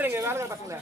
பாருங்க வேலை பசங்கள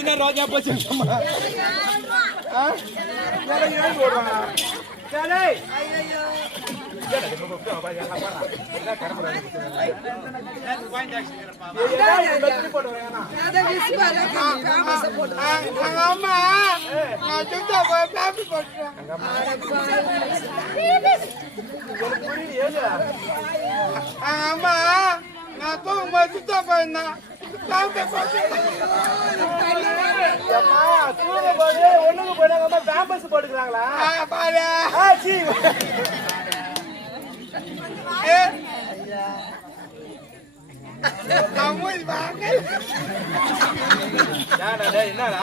என்ன ரோஜா போச்சு நான் தூங்கும்போது சுத்தா போயிருந்தா ஒண்ணுக்கு போயிடாங்க பேம்பஸ் போட்டுக்கிறாங்களா என்னடா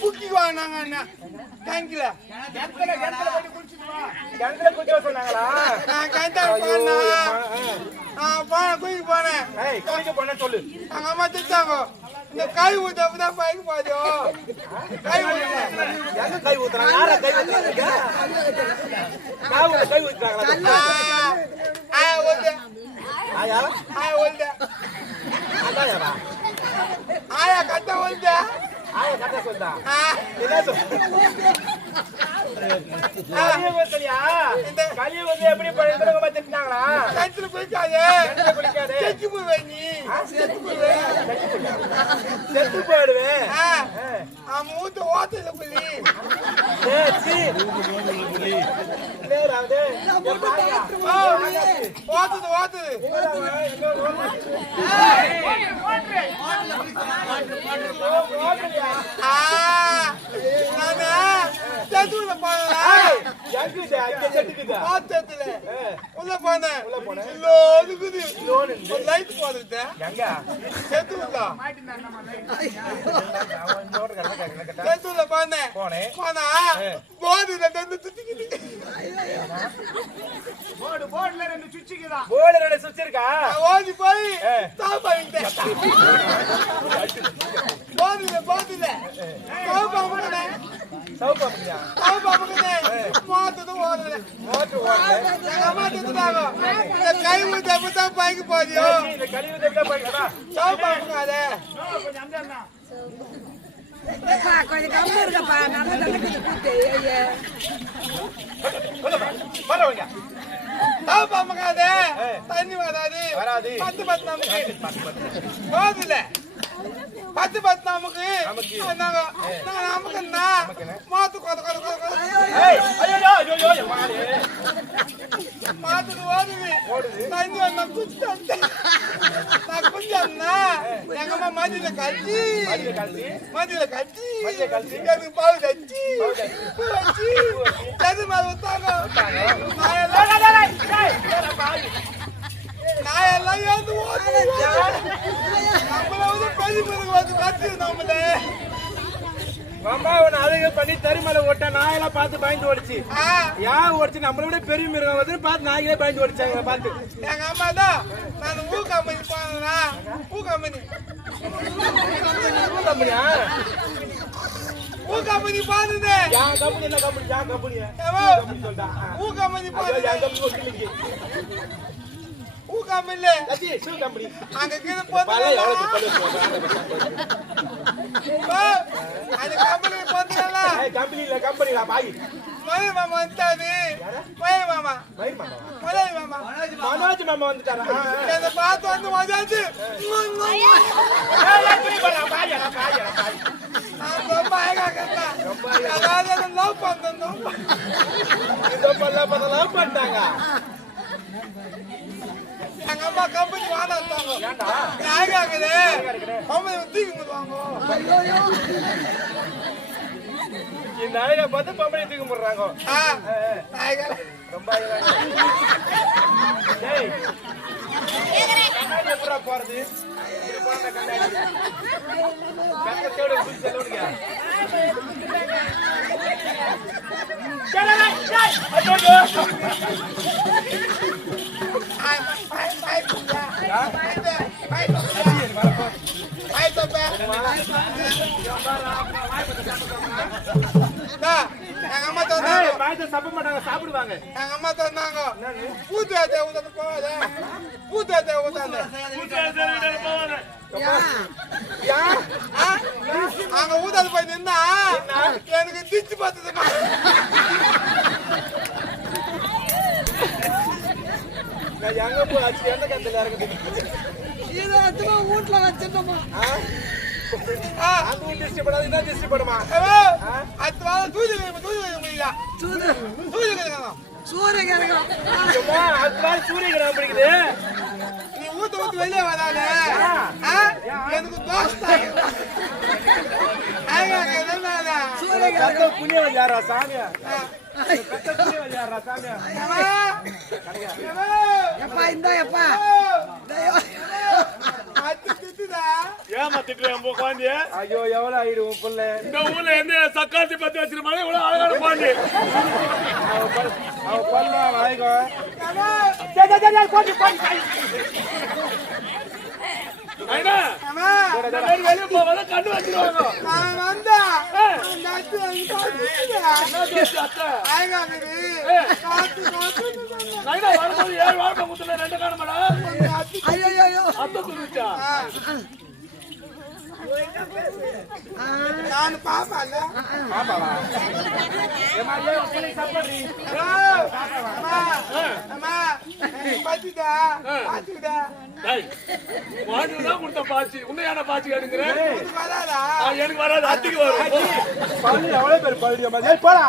குக்கி வாங்கினாங்க டேங்க்ல சொன்னாங்களா குளிக்க போனேன் குளிக்க போனேன் சொல்லு எங்க அம்மா திட்டாங்க இந்த கை ஊத்தப்பதான் பைக்கு பாதியும் கை ஊத்துறாங்க கை ஊத்துறாங்க கை ஊத்துறாங்களா ஆயா கத்த சொல்லுங்க ஆயா கத்த சொல்லுதா என்ன களி வந்து எப்படி பண்றவங்க திட்டினாங்களா கழுத்துல குளிக்காது செத்து போவேன் நீ செத்து போயிடுவேன் மூத்த ஓத்துல புள்ளி ஓத்துது உள்ள போனேன் லைட் போதுட்டேன் செத்துல போனேன் போனா போர்டு ரெண்டு சுத்திக்கிட்டு போர்டுல ரெண்டு சுச்சிக்குதான் போர்டு ரெண்டு சுச்சி இருக்கா ஓடி போய் ஸ்டாப் ஆயிட்டேன் போர்டுல ஸ்டாப் ஆகுறேன் கை ஊத்தப்பதான் பைக்கு போதியும் கொஞ்சம் கம்மி இருக்கப்பா தண்ணி வராது 10 நமக்கு நமக்குன்னா மாத்து மாத்துக்கு ஓடுது தண்ணி வந்தா குஞ்சம்னா எங்க அம்மா மதியில கட்டி எனக்கு பால் கட்டி எது மாதிரி ஊத்தாங்க நாயெல்லாம் ஏந்து ஓடுது நம்மள வந்து பெரிய பிறகு வந்து கத்து நம்மளே மாமா உன்னை அழகு பண்ணி தருமலை ஓட்ட நாயெல்லாம் பார்த்து பயந்து ஓடிச்சு. யார் ஓடிச்சு? நம்மள விட பெரிய மிருகம் வந்து பார்த்து நாய்களே பயந்து ஓடிச்சாங்க பார்த்து. எங்க அம்மா தான் நான் ஊ கம்பெனி போனா ஊ கம்பெனி ஊ கம்பெனி பாத்துது. யா கம்பெனி என்ன கம்பெனி? யா கம்பெனி சொல்றா. ஊ கம்பெனி பாத்துது. யா கம்பெனி ஊ கம்பெனில லட்சி ஷூ கம்பெனி அங்க கீழ போறது பல எவ்வளவு அது கம்பெனி போறதுல ஏய் கம்பெனில பாய் மோய் மாமா வந்தாரு. மோய் மாமா மனோஜ் மாமா வந்துட்டாரா? என்ன பார்த்து வந்து மஜாச்சு. ஏய் எப்படி பண்ணா பாய் நான் ரொம்ப ஆயகா கேட்டா அதாவது லவ் பண்ணனும். இது லவ் பண்ணாங்க. எங்க அம்மா கம்பெனி வாடாட்டாங்க. ஏண்டா நாயகா இருக்குது கம்பெனி தூக்கி முடுவாங்க. ஐயோ இந்த நாயகா பார்த்து கம்பெனி தூக்கி முடுறாங்க. நாயகா ரொம்ப டேய் கண்ணாடி எப்பறா போறது? இது போற கண்ணாடி கண்ண தேட புடி செலவுங்க. டேய் ஐயோ சாப்பிடுவாங்க. எங்க அம்மா தந்தாங்க பூத்து போவாத பூத்து அங்க ஊதாது போய் நின்னா எனக்கு திச்சு பார்த்தது. எங்க போச்சு எந்த கத்துல இருக்குது வீட்டுல வச்சிருந்தோமா? அது திருஷ்டிப்படாது என்ன திருஷ்டிப்படுமா? அது தூது முடியல சூரியகிரகம் சூரியகிரகம் பிடிக்குது. நீ ஊத்து வெளியே வராத எனக்கு புண்ணியம் யாரா சாமியா ஐயோ எவ்வளவு ஆயிடும் புள்ள. இந்த ஊர்ல என்ன சக்காத்தி பத்தி வச்சிருப்பாங்க இவ்வளவு அழகான பாண்டி அவ பண்ணா வாய்கோ வெளியே போவாத கண்ணு வச்சிருவாங்க. நான் பாப்பால பாப்பாவா பாச்சு உண்மையான பாச்சு எடுக்கிறேன். எனக்கு வராது அத்திக்கு வரும். எவ்வளவு பேர் பழுதியா போடா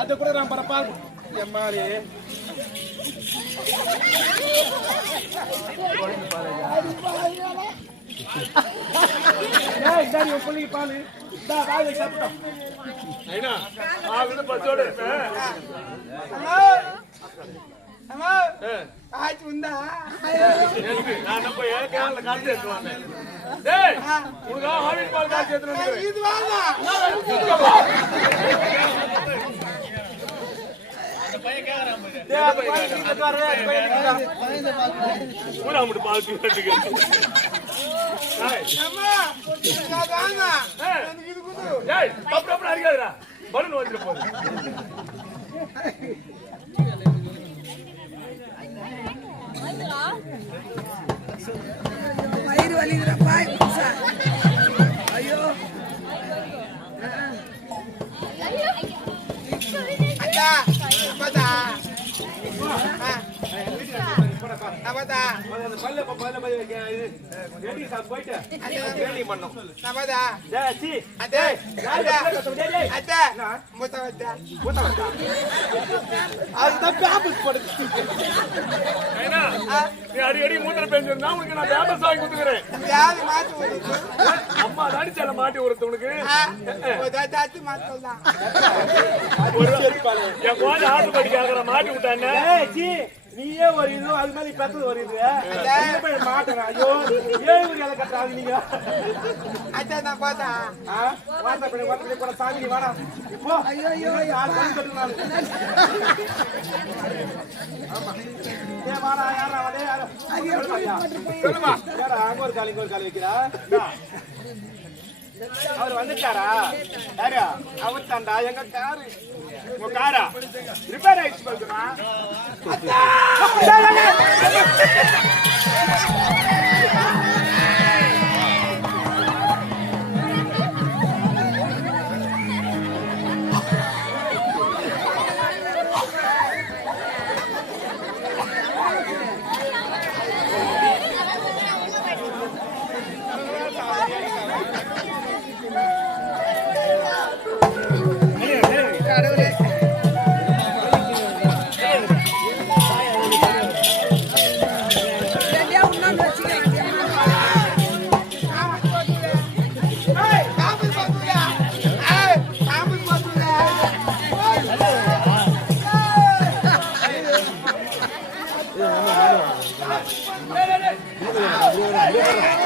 அத கூட நான் பரப்பால் எம்மாரி பிள்ளைக்கு பாலு சாப்பிட்டோம். பச்சோட காய்ச்சி உண்டா நான் காய்ச்சி எடுத்துவாங்க. இது பலூன் வந்துட்டு போகுது. வயிறு வலிக்கிறப்பா. ஐயோ அச்சா அப்பதா அப்பதா பல்ல பல்ல ரெடி சாப் போய்ட்டு ரெடி பண்ணோம். அப்பதா சி அடே அடே முத்தவதா முத்தவதா அது பேப்பர் போடு. ஐனா நீ அடி அடி மூட்டர் பேஞ்சறனா உங்களுக்கு நான் பேப்பர் வாங்கி கொடுத்துறேன். யாரு மாத்தி ஊத்து அம்மா அடிச்சல மாட்டி ஊத்து உனக்கு தாத்தி மாத்தலாம். ஒரு செருப்பால என் கோல ஆட்டு படி கேக்குற மாட்டி விட்டானே. ஏய் சி நீயே ஒரு இது அது மாதிரி பெத்தது ஒரு இது மாட்டேன். ஐயோ 7 வேலை கட்டுறாங்க நீங்க. அச்சா நான் பார்த்தா வார்த்தை கூட சாமி வாடா இப்போ. ஐயோ யார் பண்ணி கட்டுனாலும் வாடா யாரா வாடே சொல்லுமா யாரா அங்க ஒரு கால் இங்க ஒரு கால் வைக்கிறா. அவர் வந்துட்டாரா? யாரு அவர் தாண்டா எங்க காரு. உங்க காரா ரிப்பேர் ஆயிடுச்சு சொல்லுமா. Hey!